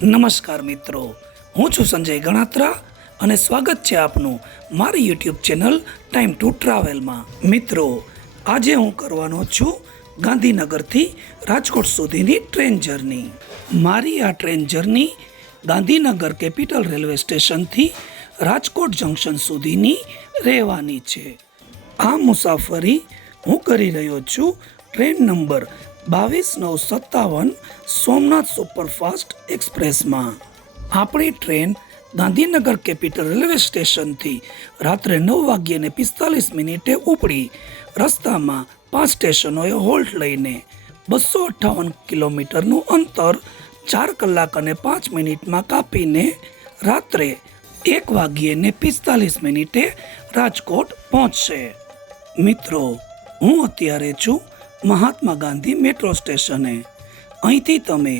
નમસ્કાર મિત્રો, હું છું સંજય ગણાત્રા અને સ્વાગત છે આપનું મારી યુટ્યુબ ચેનલ ટાઈમ ટુ ટ્રાવેલમાં। મિત્રો, આજે હું કરવાનો છું ગાંધીનગરથી રાજકોટ સુધીની ટ્રેન જર્ની। મારી આ train journey Gandhinagar capital railway સ્ટેશનથી રાજકોટ જંકશન સુધીની રહેવાની છે। આ મુસાફરી હું કરી રહ્યો છું ટ્રેન નંબર 22-957 સોમનાથ સુપરફાસ્ટ એક્સપ્રેસમાં। આપણી ટ્રેન ગાંધીનગર કેપિટલ રેલવે સ્ટેશનથી રાત્રે 9:45 ઉપડી રસ્તામાં 5 સ્ટેશનોએ હોલ્ટ લઈને 258 કિલોમીટરનું અંતર 4 કલાક અને 5 મિનિટમાં કાપીને રાત્રે 1:45 રાજકોટ પહોંચશે। મિત્રો, હું અત્યારે છું મહાત્મા ગાંધી મેટ્રો સ્ટેશને। અહીંથી તમે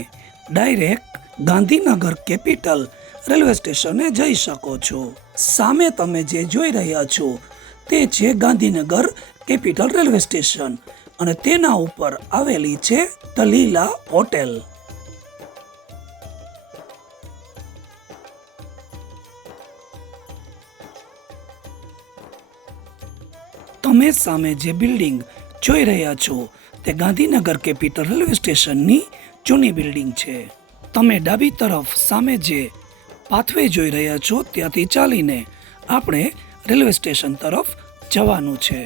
ડાયરેક્ટ ગાંધીનગર કેપિટલ રેલવે સ્ટેશને જઈ શકો છો। સામે તમે જે જોઈ રહ્યા છો તે છે ગાંધીનગર કેપિટલ રેલવે સ્ટેશન અને તેના ઉપર આવેલી છે ધ લીલા હોટેલ। તમે સામે જે બિલ્ડિંગ જોઈ રહ્યા છો તે ગાંધીનગર કેપિટલ રેલવે સ્ટેશનની જૂની બિલ્ડિંગ છે। તમે ડાબી તરફ સામે જે પાથવે જોઈ રહ્યા છો ત્યાંથી ચાલીને આપણે રેલવે સ્ટેશન તરફ જવાનું છે।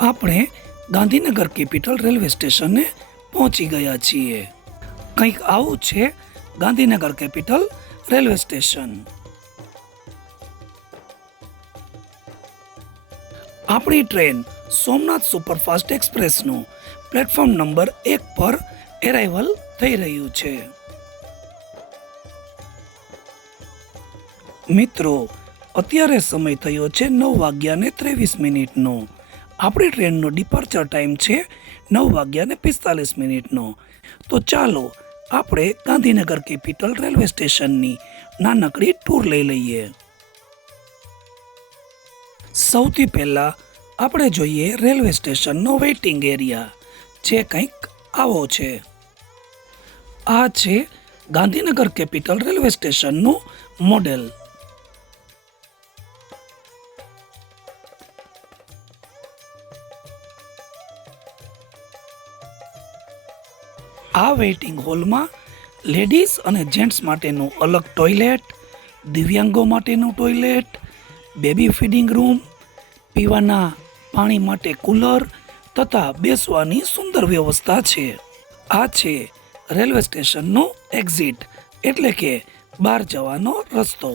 આપણે ગાંધીનગર કેપિટલ રેલવે સ્ટેશને પહોંચી ગયા છીએ। કંઈક આવું છે ગાંધીનગર કેપિટલ રેલવે સ્ટેશન। આપણી ટ્રેન સોમનાથ સુપરફાસ્ટ એક્સપ્રેસનું પ્લેટફોર્મ નંબર 1 પર એરાઇવલ થઈ રહ્યું છે। મિત્રો, અત્યારે સમય થયો છે 9:23 આપણી ટ્રેનનો ડિપાર્ચર ટાઈમ છે 9:45। તો ચાલો આપણે ગાંધીનગર કેપિટલ રેલવે સ્ટેશનની નાનકડી ટૂર લઈ લઈએ। સૌથી પહેલા આપણે જોઈએ રેલવે સ્ટેશનનો વેઇટિંગ એરિયા, જે કંઈક આવો છે। આ છે ગાંધીનગર કેપિટલ રેલવે સ્ટેશનનું મોડેલ। આ વેઇટિંગ હોલમાં લેડીઝ અને જેન્ટ્સ માટેનું અલગ ટોયલેટ, દિવ્યાંગો માટેનું ટોયલેટ, બેબી ફીડિંગ રૂમ, પીવાના પાણી માટે કુલર તથા બેસવાની સુંદર વ્યવસ્થા છે। આ છે રેલવે સ્ટેશનનો એક્ઝિટ એટલે કે બહાર જવાનો રસ્તો।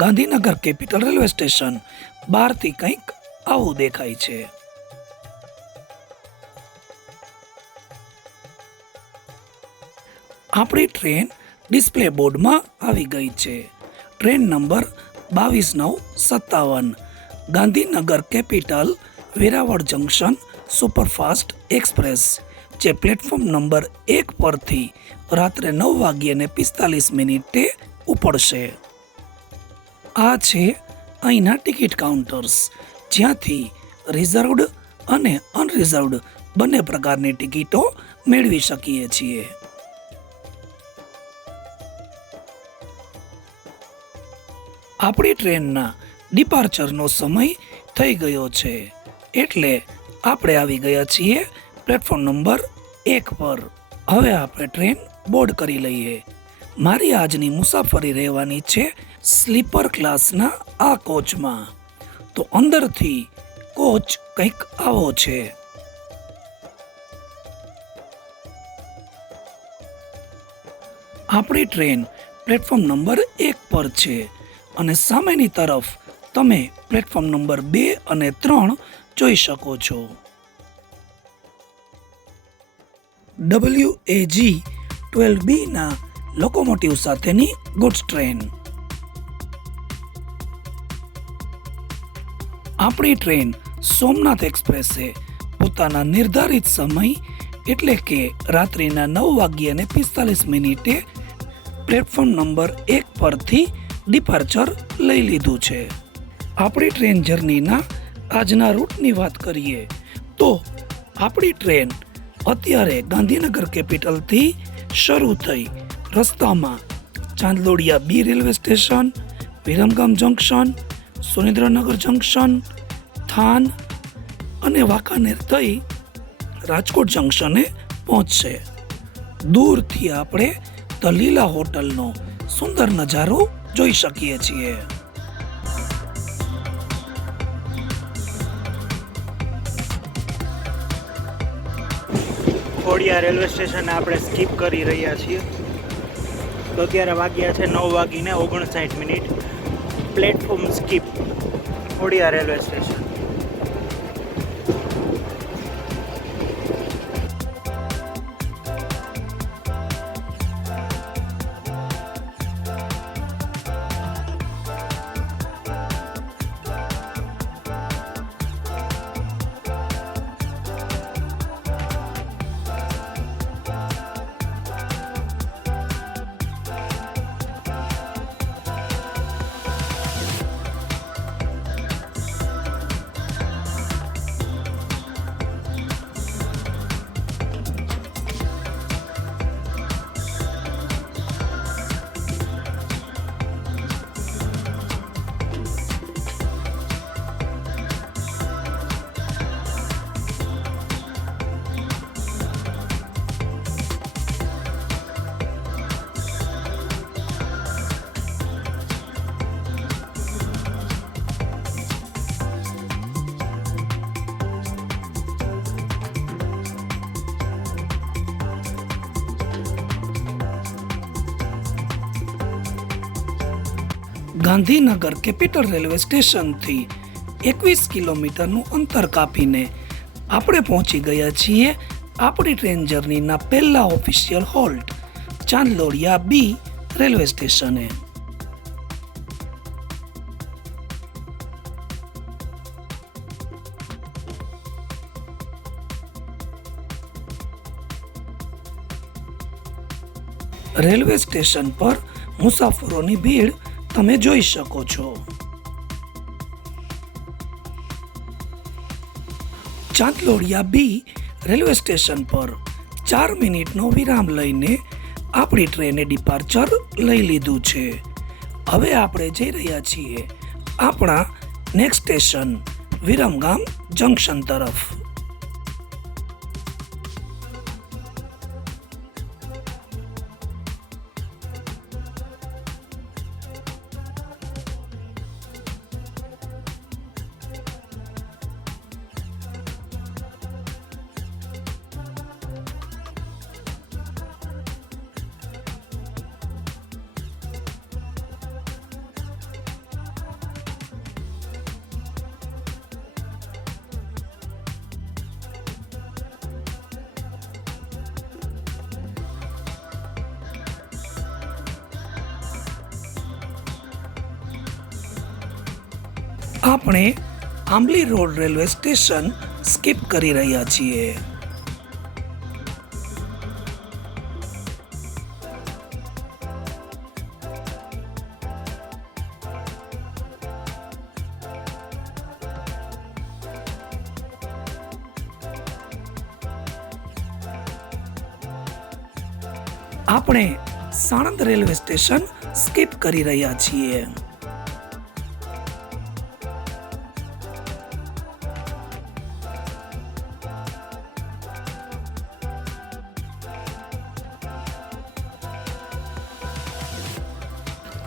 ગાંધીનગર કેપિટલ રેલવે સ્ટેશન બહારથી કંઈક આવું દેખાય છે। આપણી ટ્રેન ડિસ્પ્લે બોર્ડમાં આવી ગઈ છે। Train number 22-957 Gandhinagar capital Veraval junction superfast express, જે પ્લેટફોર્મ નંબર 1 પરથી રાત્રે 9:45 ઉપડશે। આ છે અહીંના ટિકિટ કાઉન્ટર્સ, જ્યાંથી રિઝર્વડ અને અનરિઝર્વડ બંને પ્રકારની ટિકિટો મેળવી શકીએ છીએ। આપણી ટ્રેનના ડિપાર્ચરનો સમય થઈ ગયો છે, એટલે આપણે આવી ગયા છીએ પ્લેટફોર્મ નંબર 1 પર। હવે આપણે ટ્રેન બોર્ડ કરી લઈએ। મારી આજની મુસાફરી રહેવાની છે સ્લીપર ક્લાસના આ કોચમાં। તો અંદરથી કોચ કંઈક આવો છે। આપણી ટ્રેન પ્લેટફોર્મ નંબર 1 પર છે અને સામેની તરફ તમે પ્લેટફોર્મ નંબર 2 અને 3 જોઈ શકો છો। WAG 12B ના લોકોમોટિવ સાથેની ગુડ્સ ટ્રેન। આપણી ટ્રેન સોમનાથ એક્સપ્રેસે પોતાના નિર્ધારિત સમય એટલે કે રાત્રિના 9:45 પ્લેટફોર્મ નંબર 1 પરથી ડિપાર્ચર લઈ લીધું છે. આપણી ટ્રેન જર્નીના આજના રૂટની વાત કરીએ તો આપણી ટ્રેન અત્યારે ગાંધીનગર કેપિટલથી શરૂ થઈ રસ્તામાં Chandlodiya B railway station, Viramgam junction, Surendranagar junction, Than અને વાંકાનેર થઈ રાજકોટ જંકશને પહોંચશે. દૂરથી આપણે ધ લીલા હોટલનો સુંદર નજારો જોઈ શકીએ છીએ. ખોડિયાર રેલવે સ્ટેશને આપણે સ્કીપ કરી રહ્યા છીએ. તો અત્યારે વાગ્યા છે 9:59. Platform skip Khodiyar railway station. Gandhinagar capital railway સ્ટેશનથી 21 કિલોમીટરનું અંતર કાપીને આપણે પહોંચી ગયા છીએ આપણી ટ્રેન જર્નીના પહેલા official halt Chandlodia B railway સ્ટેશને. રેલવે સ્ટેશન પર મુસાફરોની ભીડ તમે જોઈ શકો છો. ચાંદલોડિયા બી રેલવે સ્ટેશન પર 4 મિનિટનો વિરામ લઈને આપણી ટ્રેને ડિપાર્ચર લઈ લીધું છે. હવે આપણે જઈ રહ્યા છીએ આપણા નેક્સ્ટ સ્ટેશન વિરમગામ જંકશન તરફ. આપણે આંબલી રોડ રેલવે સ્ટેશન સ્કીપ કરી રહ્યા છીએ. આપણે સાણંદ રેલવે સ્ટેશન સ્કીપ કરી રહ્યા છીએ.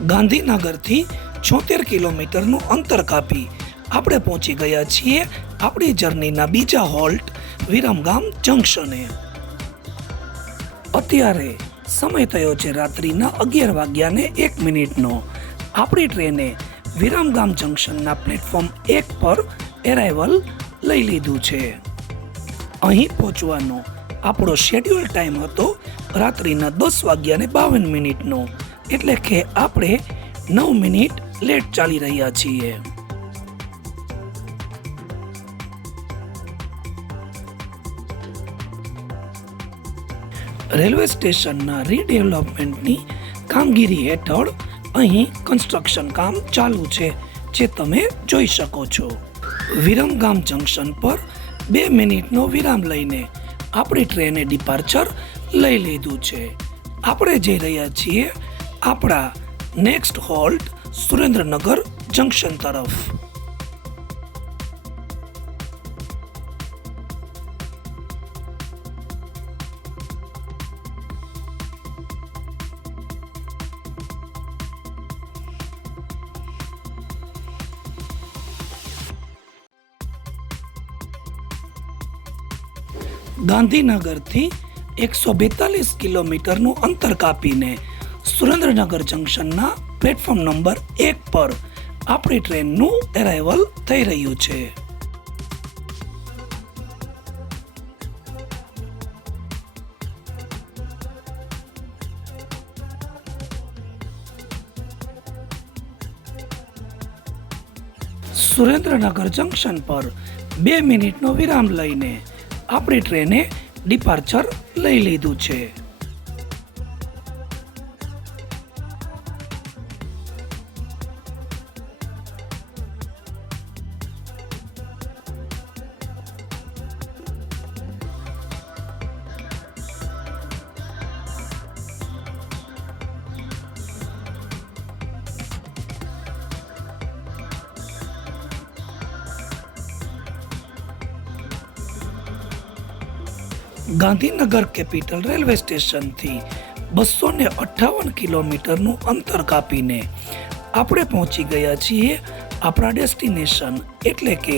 ગાંધીનગરથી 76 કિલોમીટરનું અંતર કાપી આપણે પહોંચી ગયા છીએ આપણી જર્નીના બીજા હોલ્ટ વિરમગામ જંકશને. અત્યારે સમય થયો છે રાત્રિના 11:01. આપણી ટ્રેને વિરમગામ જંકશનના પ્લેટફોર્મ 1 પર એરાઇવલ લઈ લીધું છે. અહીં પહોંચવાનો આપણો શેડ્યુલ ટાઈમ હતો રાત્રિના 10:52. એટલે કે આપણે 9 મિનિટ લેટ ચાલી રહ્યા છીએ. રેલવે સ્ટેશનના રીડેવલપમેન્ટની કામગીરી હેઠળ અહીં કન્સ્ટ્રક્શન કામ ચાલુ છે, જે તમે જોઈ શકો છો. વિરમગામ જંકશન પર 2 મિનિટનો વિરામ લઈને આપણી ટ્રેને ડિપાર્ચર લઈ લીધું છે. આપણે જઈ રહ્યા છીએ આપણા નેક્સ્ટ હોલ્ટ સુરેન્દ્રનગર જંકશન તરફ. ગાંધીનગરથી 142 કિલોમીટરનું અંતર કાપીને સુરેન્દ્રનગર જંકશનના પ્લેટફોર્મ નંબર 1 પર આપણી ટ્રેનનું એરાઇવલ થઈ રહ્યું છે. સુરેન્દ્રનગર જંકશન પર 2 મિનિટનો વિરામ લઈને આપણી ટ્રેને ડિપાર્ચર લઈ લીધું છે. ગાંધીનગર કેપિટલ રેલવે સ્ટેશનથી 258 કિલોમીટરનું અંતર કાપીને આપણે પહોંચી ગયા છીએ આપણા ડેસ્ટિનેશન એટલે કે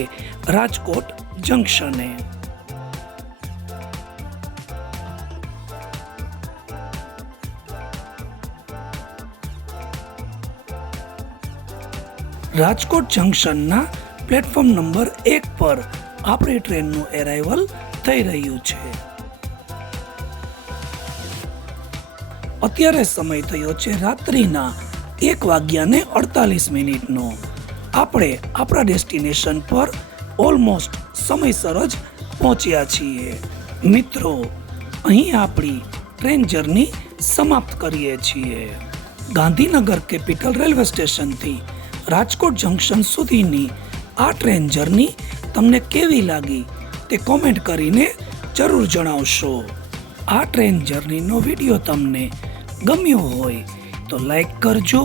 રાજકોટ જંકશને. રાજકોટ જંકશનના પ્લેટફોર્મ નંબર 1 પર આપણી ટ્રેનનું એરાઇવલ થઈ રહ્યું છે. અત્યારે સમય થયો છે રાત્રિના 1:48. આપણે આપણા ડેસ્ટિનેશન પર ઓલમોસ્ટ સમયસર જ પહોંચ્યા છીએ. મિત્રો, અહીં આપણી ટ્રેન જર્ની સમાપ્ત કરીએ છીએ. ગાંધીનગર કેપિટલ રેલવે સ્ટેશનથી રાજકોટ જંકશન સુધીની આ ટ્રેન જર્ની તમને કેવી લાગી તે કોમેન્ટ કરીને જરૂર જણાવશો. આ ટ્રેન જર્નીનો વિડીયો તમને ગમ્યો હોય તો લાઈક કરજો,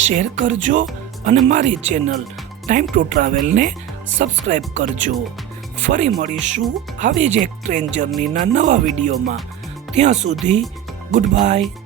શેર કરજો અને મારી ચેનલ ટાઈમ ટુ ટ્રાવેલને સબસ્ક્રાઈબ કરજો. ફરી મળીશું આવી જ એક ટ્રેન જર્નીના નવા વિડીયોમાં. ત્યાં સુધી ગુડ બાય.